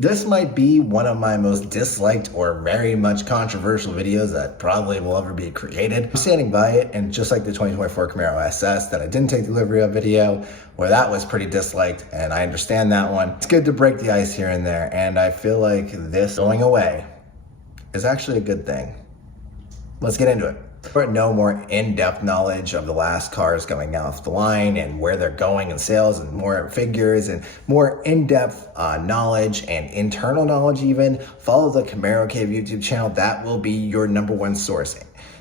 This might be one of my most disliked or very much controversial videos that probably will ever be created. I'm standing by it, and just like the 2024 Camaro SS that I didn't take delivery of video, where that was pretty disliked, and I understand that one. It's good to break the ice here and there, and I feel like this going away is actually a good thing. Let's get into it. For no more in-depth knowledge of the last cars going off the line and where they're going in sales and more figures and more in-depth knowledge and internal knowledge even, follow the Camaro Cave YouTube channel. That will be your #1 source.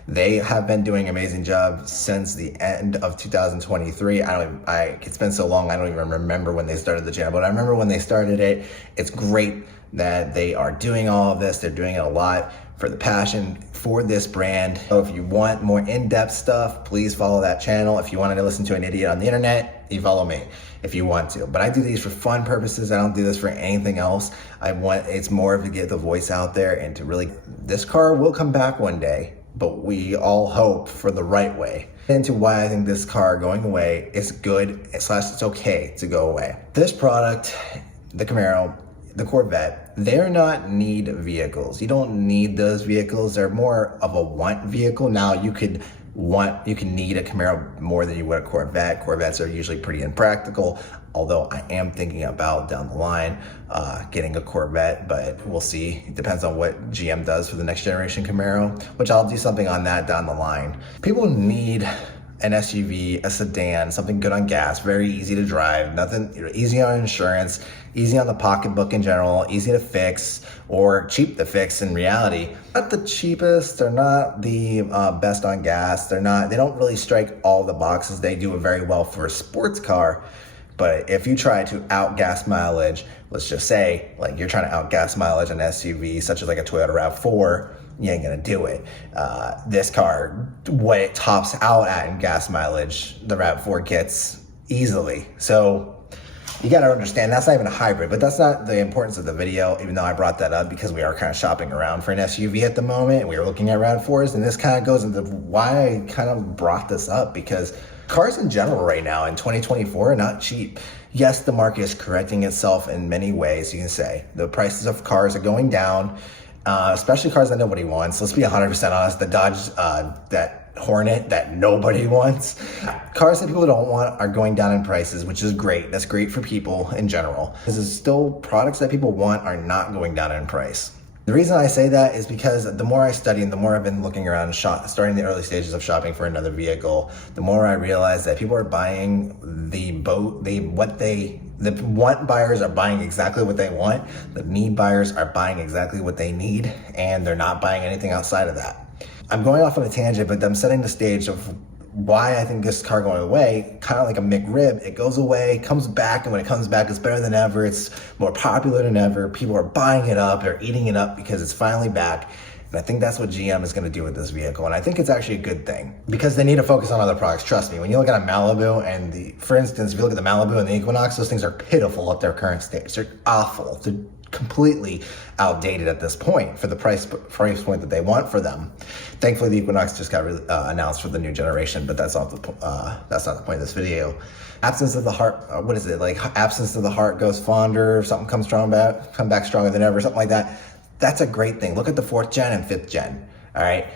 They have been doing an amazing job since the end of 2023. It's been so long, I don't even remember when they started the channel, but I remember when they started it. It's great that they are doing all of this. They're doing it a lot for the passion for this brand. So if you want more in-depth stuff, please follow that channel. If you want to listen to an idiot on the internet, you follow me if you want to. But I do these for fun purposes. I don't do this for anything else. It's more of to get the voice out there and to really, this car will come back one day, but we all hope for the right way. Into why I think this car going away is good / it's okay to go away. This product, the Camaro, the Corvette, they're not need vehicles. You don't need those vehicles. They're more of a want vehicle. Now you can need a Camaro more than you would a Corvette. Corvettes are usually pretty impractical, although I am thinking about down the line getting a Corvette, but we'll see. It depends on what GM does for the next generation Camaro, which I'll do something on that down the line. People need an SUV, a sedan, something good on gas, very easy to drive, easy on insurance, easy on the pocketbook in general, easy to fix or cheap to fix in reality. Not the cheapest, they're not the best on gas, they don't really strike all the boxes. They do it very well for a sports car, but if you try to outgas mileage, let's just say like you're trying to outgas mileage on an SUV such as like a Toyota RAV4, you ain't gonna do it. This car, what it tops out at in gas mileage, the RAV4 gets easily. So you gotta understand, that's not even a hybrid, but that's not the importance of the video, even though I brought that up because we are kind of shopping around for an SUV at the moment. We are looking at RAV4s, and this kind of goes into why I kind of brought this up, because cars in general right now in 2024 are not cheap. Yes, the market is correcting itself in many ways, you can say. The prices of cars are going down, especially cars that nobody wants. Let's be 100% honest, the Dodge, that Hornet that nobody wants. Cars that people don't want are going down in prices, which is great. That's great for people in general. This is still products that people want are not going down in price. The reason I say that is because the more I study and the more I've been looking around, starting the early stages of shopping for another vehicle, the more I realize that people are buying the want buyers are buying exactly what they want. The need buyers are buying exactly what they need, and they're not buying anything outside of that. I'm going off on a tangent, but I'm setting the stage of why I think this car going away, kind of like a McRib, it goes away, comes back, and when it comes back, it's better than ever. It's more popular than ever. People are buying it up, they're eating it up because it's finally back. And I think that's what GM is gonna do with this vehicle. And I think it's actually a good thing because they need to focus on other products. Trust me, when you look at a Malibu and for instance, if you look at the Malibu and the Equinox, those things are pitiful at their current stage. They're awful. They're completely outdated at this point for the price point that they want for them. Thankfully, the Equinox just got announced for the new generation, but that's not the point of this video. Absence of the heart, what is it? Like absence of the heart goes fonder, something come back stronger than ever, something like that. That's a great thing. Look at the 4th gen and 5th gen, all right?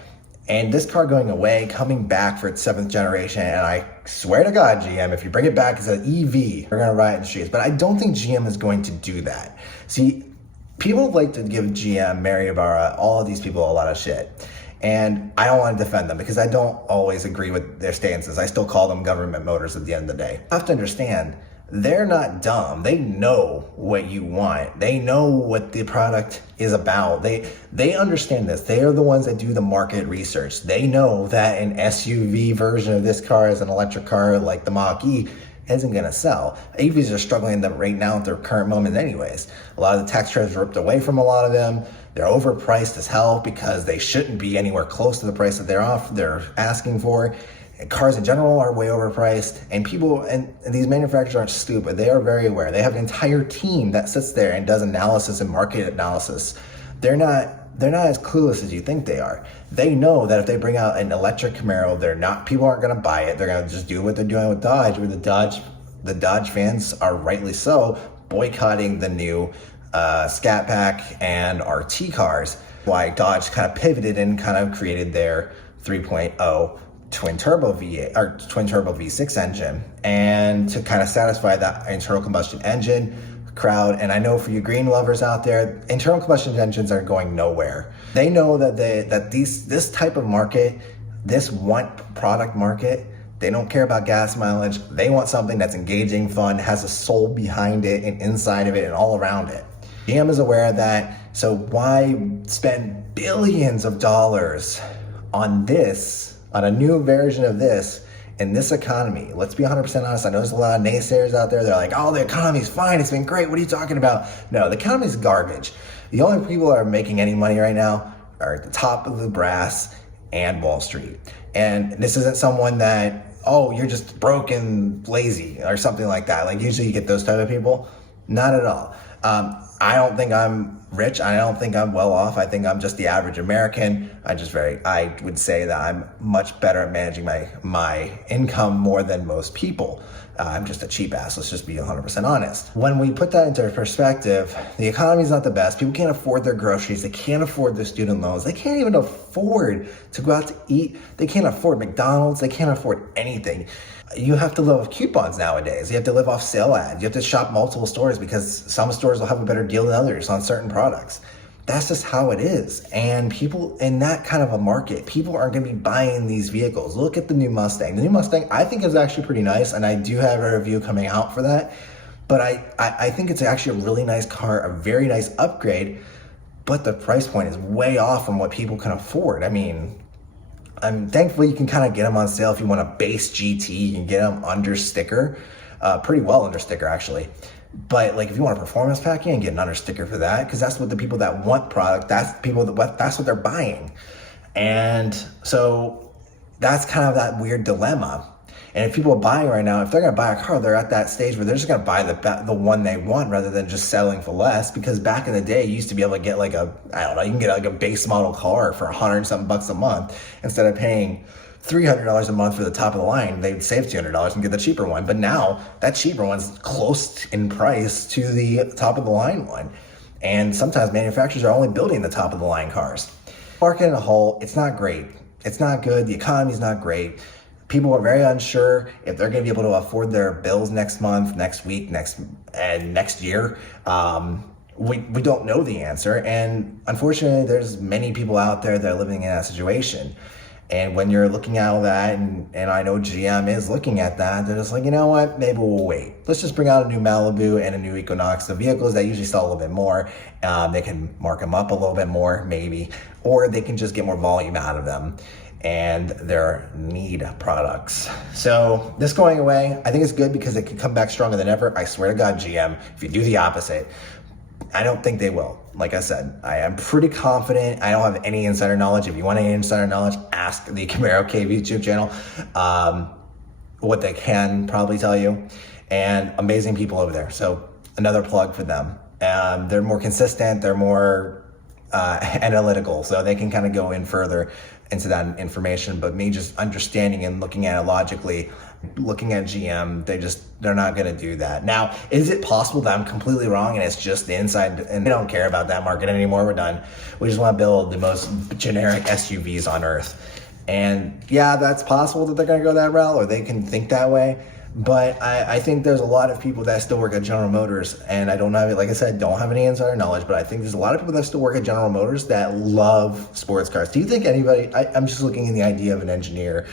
And this car going away, coming back for its 7th generation, and I swear to God, GM, if you bring it back as an EV, we're gonna riot in the streets. But I don't think GM is going to do that. See, people like to give GM, Mary Ibarra, all of these people a lot of shit. And I don't want to defend them because I don't always agree with their stances. I still call them government motors at the end of the day. You have to understand, they're not dumb. They know what you want. They know what the product is about. They understand this. They are the ones that do the market research. They know that an SUV version of this car is an electric car like the Mach-E isn't gonna sell. EVs are struggling right now at their current moment anyways. A lot of the tax credits ripped away from a lot of them. They're overpriced as hell because they shouldn't be anywhere close to the price that they're asking for. Cars in general are way overpriced, and these manufacturers aren't stupid. They are very aware. They have an entire team that sits there and does analysis and market analysis. They're not as clueless as you think they are. They know that if they bring out an electric Camaro, people aren't gonna buy it. They're gonna just do what they're doing with Dodge, where the Dodge fans are rightly so boycotting the new Scat Pack and RT cars. Why Dodge kind of pivoted and kind of created their 3.0 twin turbo V8 or twin turbo V6 engine, and to kind of satisfy that internal combustion engine crowd. And I know for you green lovers out there, internal combustion engines are going nowhere. They know that this type of market, this want product market, they don't care about gas mileage. They want something that's engaging, fun, has a soul behind it and inside of it and all around it. GM is aware of that, so why spend billions of dollars on this, on a new version of this in this economy? Let's be 100% honest. I know there's a lot of naysayers out there. They're like, oh, the economy's fine. It's been great. What are you talking about? No, the economy's garbage. The only people that are making any money right now are at the top of the brass and Wall Street. And this isn't someone that, oh, you're just broke and lazy or something like that. Like usually you get those type of people. Not at all. I don't think I'm rich. I don't think I'm well off. I think I'm just the average American. I would say that I'm much better at managing my income more than most people. I'm just a cheap ass. Let's just be 100% honest. When we put that into perspective, the economy's not the best. People can't afford their groceries. They can't afford their student loans. They can't even afford to go out to eat. They can't afford McDonald's. They can't afford anything. You have to live off coupons nowadays. You have to live off sale ads. You have to shop multiple stores because some stores will have a better deal than others on certain products. That's just how it is. And people in that kind of a market, people aren't going to be buying these vehicles. Look at the new Mustang. The new Mustang, I think, is actually pretty nice, and I do have a review coming out for that. But I think it's actually a really nice car, a very nice upgrade, but the price point is way off from what people can afford. I mean, thankfully you can kind of get them on sale if you want a base GT. You can get them under sticker, pretty well under sticker actually. But like if you want a performance pack, you can get an under sticker for that, because that's what the people that want product, that's what they're buying. And so that's kind of that weird dilemma. And if people are buying right now, if they're gonna buy a car, they're at that stage where they're just gonna buy the one they want rather than just settling for less. Because back in the day, you used to be able to get like you can get like a base model car for $100 and something bucks a month instead of paying $300 a month for the top of the line. They'd save $200 and get the cheaper one. But now that cheaper one's close in price to the top of the line one. And sometimes manufacturers are only building the top of the line cars. Market in a whole, it's not great. It's not good. The economy's not great. People are very unsure if they're going to be able to afford their bills next month, next week, next year. We don't know the answer. And unfortunately, there's many people out there that are living in that situation. And when you're looking at all that, and I know GM is looking at that, they're just like, you know what, maybe we'll wait. Let's just bring out a new Malibu and a new Equinox, the vehicles that usually sell a little bit more. They can mark them up a little bit more, maybe, or they can just get more volume out of them. And their need products. So this going away, I think it's good because it can come back stronger than ever. I swear to God, GM, if you do the opposite, I don't think they will. Like I said, I am pretty confident. I don't have any insider knowledge. If you want any insider knowledge, ask the Camaro Cave YouTube channel. What they can probably tell you. And amazing people over there. So another plug for them. They're more consistent. They're more analytical. So they can kind of go in further into that information. But me just understanding and looking at it logically, looking at GM, they're not going to do that. Now, is it possible that I'm completely wrong and it's just the inside and they don't care about that market anymore? We're done. We just want to build the most generic SUVs on earth. And yeah, that's possible that they're going to go that route, or they can think that way. But I think there's a lot of people that still work at General Motors, and I don't have, like I said, don't have any insider knowledge, but I think there's a lot of people that still work at General Motors that love sports cars. Do you think anybody, I'm just looking in the idea of an engineer.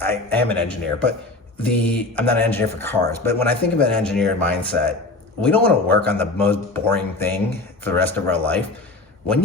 I am an engineer, but I'm not an engineer for cars, but when I think of an engineer mindset, we don't want to work on the most boring thing for the rest of our life. When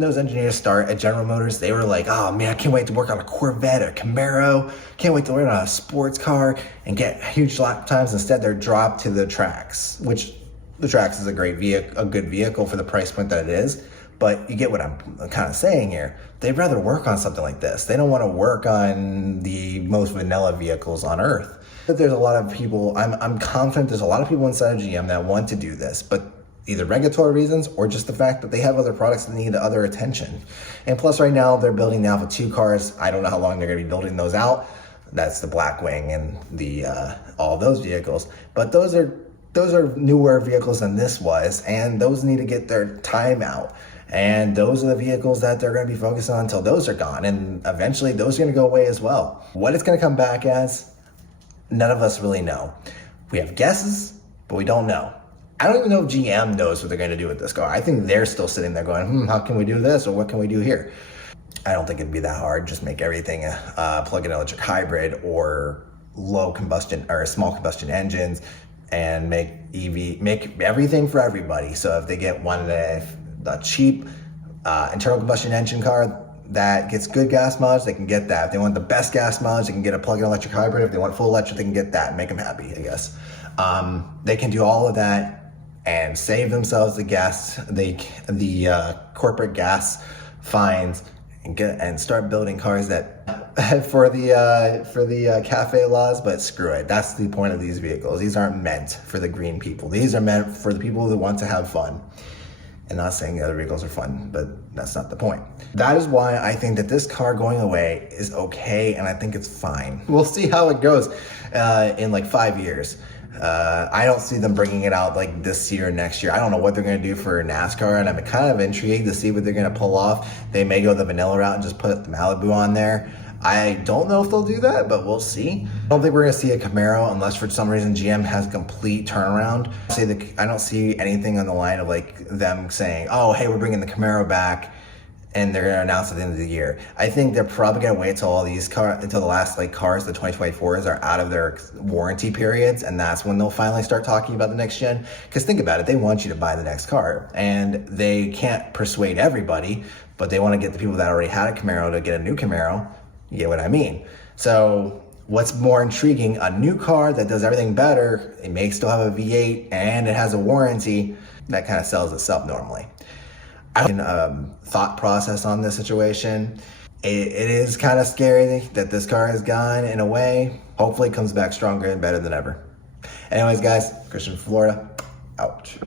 those engineers start at General Motors, they were like, oh man, I can't wait to work on a Corvette or Camaro. Can't wait to work on a sports car and get huge lap times. Instead, they're dropped to the Trax, which the Trax is a good vehicle for the price point that it is. But you get what I'm kind of saying here. They'd rather work on something like this. They don't want to work on the most vanilla vehicles on earth. But there's a lot of people, I'm confident there's a lot of people inside of GM that want to do this, but either regulatory reasons or just the fact that they have other products that need other attention. And plus right now they're building the Alpha 2 cars. I don't know how long they're gonna be building those out. That's the Blackwing and the all those vehicles. But those are those are newer vehicles than this was, and those need to get their time out. And those are the vehicles that they're going to be focused on until those are gone. And eventually those are going to go away as well. What it's going to come back as, none of us really know. We have guesses, but we don't know. I don't even know if GM knows what they're going to do with this car. I think they're still sitting there going, how can we do this? Or what can we do here? I don't think it'd be that hard. Just make everything a plug-in electric hybrid or low combustion or small combustion engines, and make everything for everybody. So if they get a cheap internal combustion engine car that gets good gas mileage, they can get that. If they want the best gas mileage, they can get a plug-in electric hybrid. If they want full electric, they can get that and make them happy, I guess. They can do all of that and save themselves the gas, the corporate gas fines, and start building cars that for the cafe laws. But screw it, that's the point of these vehicles. These aren't meant for the green people. These are meant for the people that want to have fun. And not saying the other vehicles are fun, but that's not the point. That is why I think that this car going away is okay, and I think it's fine. We'll see how it goes in like 5 years. I don't see them bringing it out like this year or next year. I don't know what they're going to do for NASCAR, and I'm kind of intrigued to see what they're going to pull off. They may go the vanilla route and just put the Malibu on there. I don't know if they'll do that, but we'll see. I don't think we're going to see a Camaro unless for some reason GM has a complete turnaround. I don't see anything on the line of like them saying, oh, hey, we're bringing the Camaro back, and they're going to announce at the end of the year. I think they're probably going to wait till all these until the last cars, the 2024s, are out of their warranty periods, and that's when they'll finally start talking about the next gen. Because think about it, they want you to buy the next car, and they can't persuade everybody, but they want to get the people that already had a Camaro to get a new Camaro. You get what I mean? So what's more intriguing, a new car that does everything better, it may still have a V8 and it has a warranty, that kind of sells itself normally. I have thought process on this situation. It is kind of scary that this car is gone in a way. Hopefully it comes back stronger and better than ever. Anyways, guys, Christian from Florida, out.